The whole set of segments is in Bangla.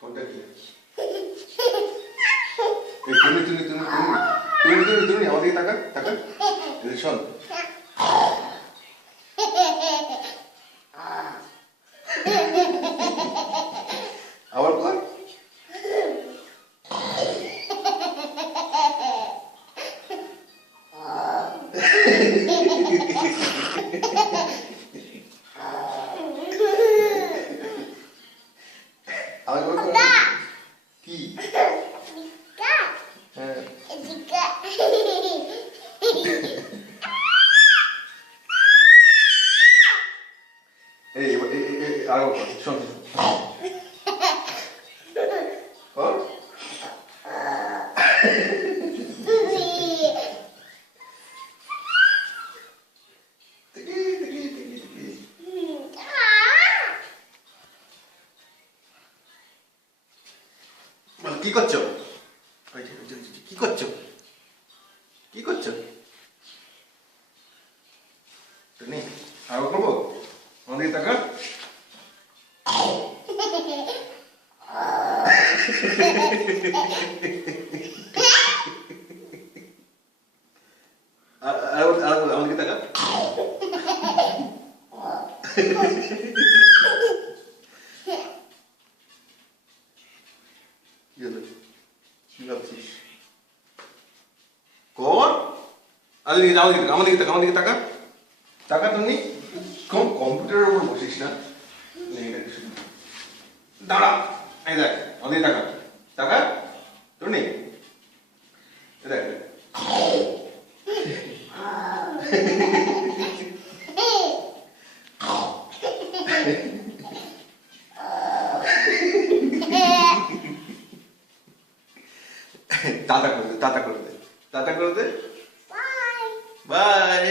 কোনটা কি? তুমি আমার দিকে তাকা তাকা। শোন, আবার কর। কি? এই আর শোন কর। কি করছো? কি করছো? কি করছো? নেই আর করবো আমাদের টাকা। আমাদের টাকা। কি হলো? কি ভাবছিস? কর। আমাদের টাকা টাকা তুমি কম্পিউটারের উপর বসিস না। দাঁড়া, এই দেখ আমাদের টাকা টাকা তোর নেই। দেখ টাটা করে দে টাটা করে দে। বাই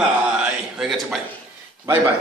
বাই হয়ে গেছে। Bye bye bye.